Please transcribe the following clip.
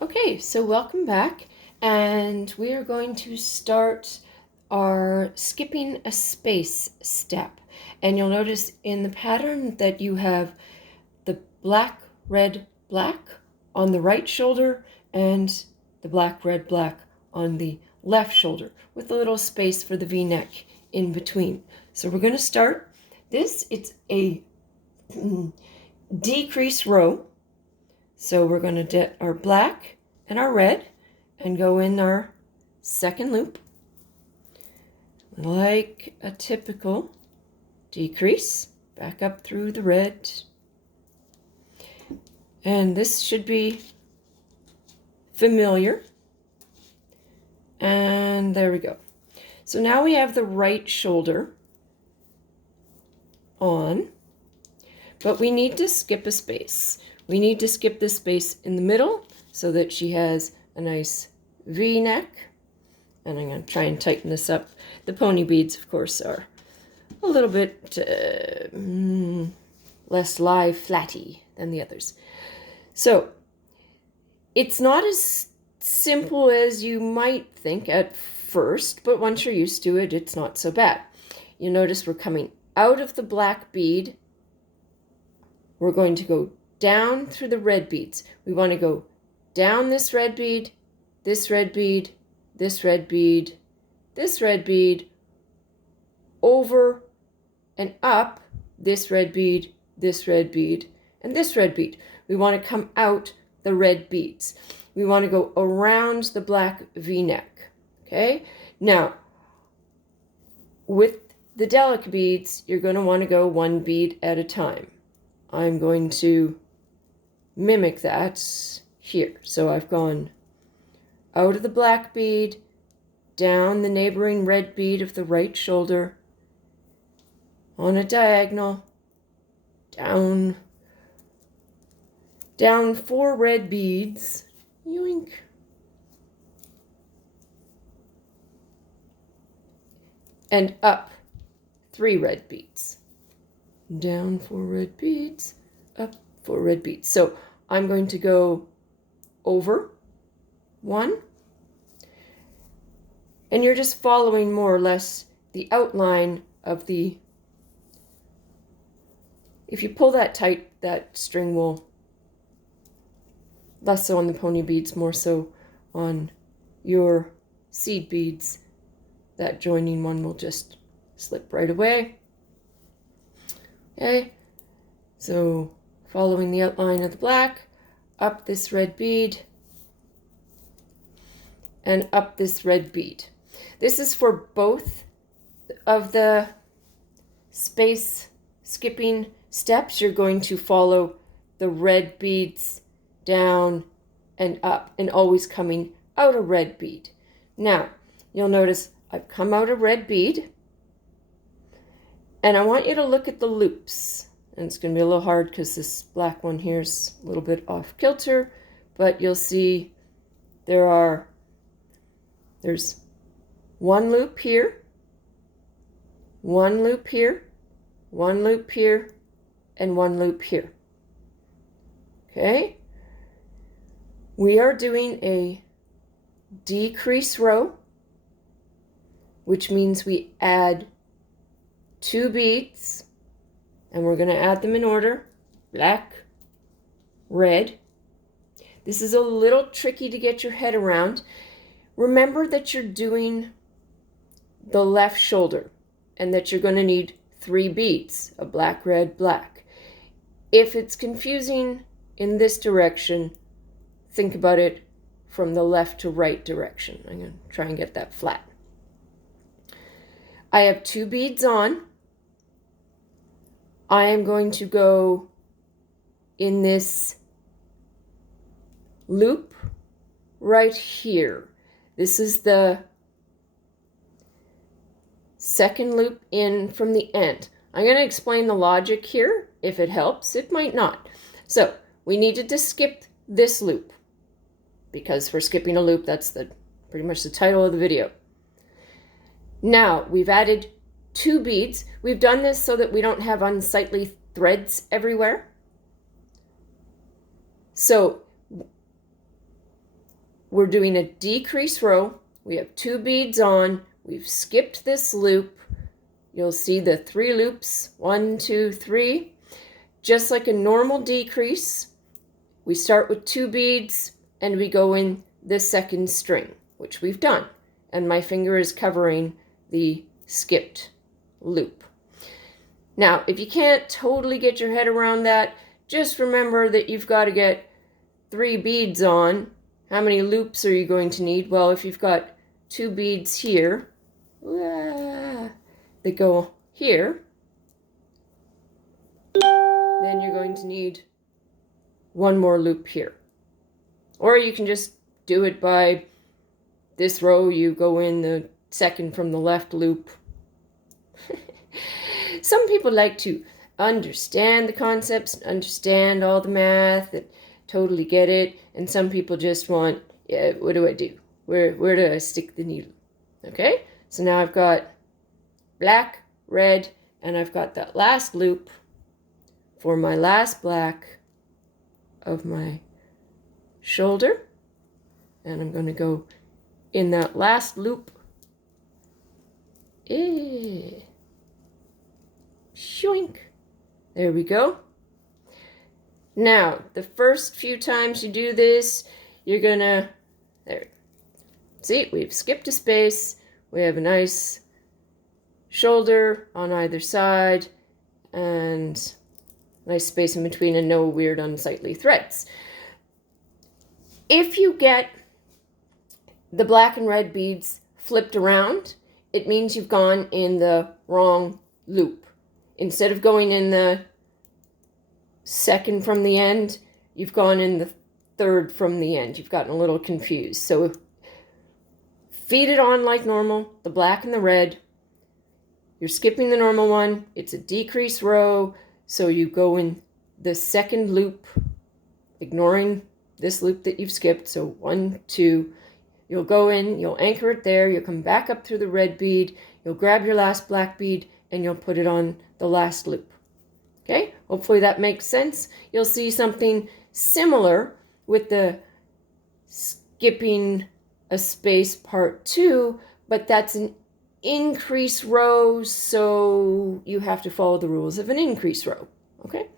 Okay, so welcome back, and we are going to start our skipping a space step. And you'll notice in the pattern that you have the black, red, black on the right shoulder and the black, red, black on the left shoulder with a little space for the V-neck in between. So we're going to start this. It's a decrease row. So we're going to get our black and our red and go in our second loop like a typical decrease, back up through the red. And this should be familiar. And there we go. So now we have the right shoulder on, but we need to skip a space. We need to skip the space in the middle so that she has a nice V-neck. And I'm going to try and tighten this up. The pony beads, of course, are a little bit less lie flatty than the others. So it's not as simple as you might think at first, but once you're used to it, it's not so bad. You notice we're coming out of the black bead. We're going to go down through the red beads. We want to go down this red bead, this red bead, this red bead, this red bead, over and up this red bead, this red bead, and this red bead. We want to come out the red beads. We want to go around the black V-neck. Okay? Now, with the delic beads, you're going to want to go one bead at a time. I'm going to mimic that here. So I've gone out of the black bead, down the neighboring red bead of the right shoulder, on a diagonal, down 4 red beads, yoink, and up 3 red beads. Down 4 red beads, up 4 red beads. So I'm going to go over 1, and you're just following more or less the outline of the, if you pull that tight, that string will, less so on the pony beads, more so on your seed beads, that joining one will just slip right away. Okay, so following the outline of the black, up this red bead, and up this red bead. This is for both of the space skipping steps. You're going to follow the red beads down and up, and always coming out a red bead. Now, you'll notice I've come out a red bead, and I want you to look at the loops. And it's going to be a little hard because this black one here is a little bit off kilter, but you'll see there's one loop here, one loop here, one loop here, and one loop here. Okay? We are doing a decrease row, which means we add 2 beads, and we're going to add them in order, black, red. This is a little tricky to get your head around. Remember that you're doing the left shoulder and that you're going to need 3 beads, a black, red, black. If it's confusing in this direction, think about it from the left to right direction. I'm going to try and get that flat. I have 2 beads on. I am going to go in this loop right here. This is the second loop in from the end. I'm going to explain the logic here. If it helps, it might not. So we needed to skip this loop because we're skipping a loop. That's pretty much the title of the video. Now we've added 2 beads. We've done this so that we don't have unsightly threads everywhere. So we're doing a decrease row. We have 2 beads on. We've skipped this loop. You'll see the 3 loops, 1, 2, 3. Just like a normal decrease, we start with 2 beads and we go in the second string, which we've done. And my finger is covering the skipped loop. Now, if you can't totally get your head around that, just remember that you've got to get 3 beads on. How many loops are you going to need? Well, if you've got 2 beads here, that go here, then you're going to need 1 more loop here. Or you can just do it by this row, you go in the second from the left loop. Some people like to understand the concepts, understand all the math, and totally get it. And some people just want, yeah, what do I do? Where do I stick the needle? Okay, so now I've got black, red, and I've got that last loop for my last black of my shoulder. And I'm going to go in that last loop. Shoink. There we go. Now, the first few times you do this, you're gonna, there. See, we've skipped a space. We have a nice shoulder on either side and nice space in between and no weird unsightly threads. If you get the black and red beads flipped around, it means you've gone in the wrong loop. Instead of going in the second from the end, you've gone in the third from the end. You've gotten a little confused. So feed it on like normal, the black and the red. You're skipping the normal one. It's a decrease row, so you go in the second loop, ignoring this loop that you've skipped. So 1, 2, you'll go in, you'll anchor it there, you'll come back up through the red bead, you'll grab your last black bead, and you'll put it on the last loop. Okay, hopefully that makes sense. You'll see something similar with the skipping a space part 2, but that's an increase row, so you have to follow the rules of an increase row. Okay,